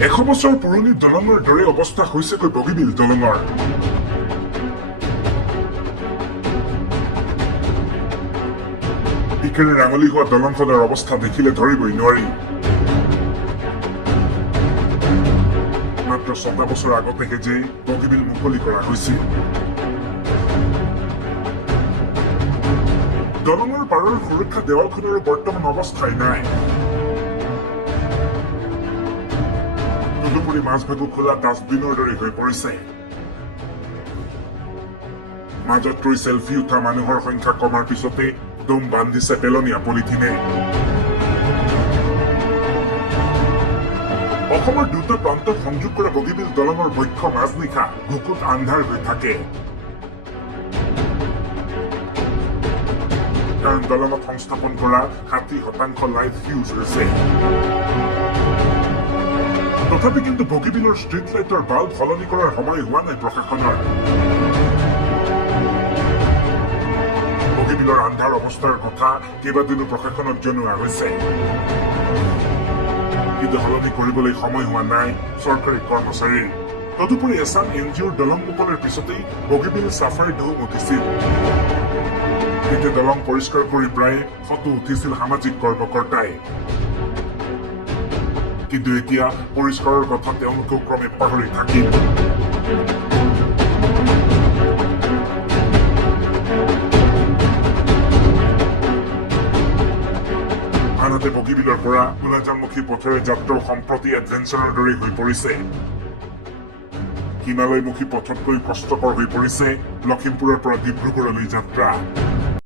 100 বছৰ পুৰণি দলঙৰ দৰে অৱস্থা হৈছেগৈ বগীবিল দলঙৰ। ইকেৰে ৰাঙলী হোৱা দলংখনৰ অৱস্থা দেখিলে ধৰিবই নোৱাৰি। মাত্ৰ 6টা বছৰ আগতেহে যে বগীবিল মুকলি কৰা হৈছিল। দলঙৰ পাৰৰ সুৰক্ষা দেৱালখনৰ বৰ্তমান অৱস্থাই নাই। তদুপৰি মাজভাগো খোলা ডাষ্টবিনৰ দৰে হৈ পৰিছে। মাজত ৰৈ চেলফি উঠা মানুহৰ সংখ্যা কমাৰ পিছতে দম বান্ধিছে পেলনীয়া পলিথিনে। অসমৰ দুটা প্ৰান্তত সংযোগ কৰা বগীবিল দলঙৰ বক্ষ মাজনিশা বুকুত আন্ধাৰ হৈ থাকে। কাৰণ দলঙত সংস্থাপন কৰা 60% লাইট ফিউজ হৈছে। তথাপি কিন্তু বগীবিলৰ ষ্ট্ৰীট লাইটৰ বাল্ব সলনি কৰাৰ সময় হোৱা নাই প্ৰশাসনৰ। বগীবিলৰ আন্ধাৰ অৱস্থাৰ কথা কেইবাদিনো প্ৰশাসনক জনোৱা হৈছে, কিন্তু সলনি কৰিবলৈ সময় হোৱা নাই চৰকাৰী কৰ্মচাৰীৰ। তদুপৰি এছাম NGOৰ দলং মুকলিৰ পিছতেই বগীবিল চাফাই ধুম উঠিছিল। এতিয়া দলং পৰিষ্কাৰ কৰি প্ৰায় ফটো উঠিছিল সামাজিক কৰ্মকৰ্তাই। কিন্তু এতিয়া পৰিষ্কাৰৰ কথা তেওঁলোকেও ক্ৰমে পাহৰি থাকিল। আনহাতে বগীবিলৰ পৰা দুলাজানমুখী পথেৰে যাত্ৰাও সম্প্ৰতি এডভেঞ্চাৰৰ দৰে হৈ পৰিছে। হিমালয়মুখী পথতকৈ কষ্টকৰ হৈ পৰিছে লখিমপুৰৰ পৰা ডিব্ৰুগড়লৈ যাত্ৰা।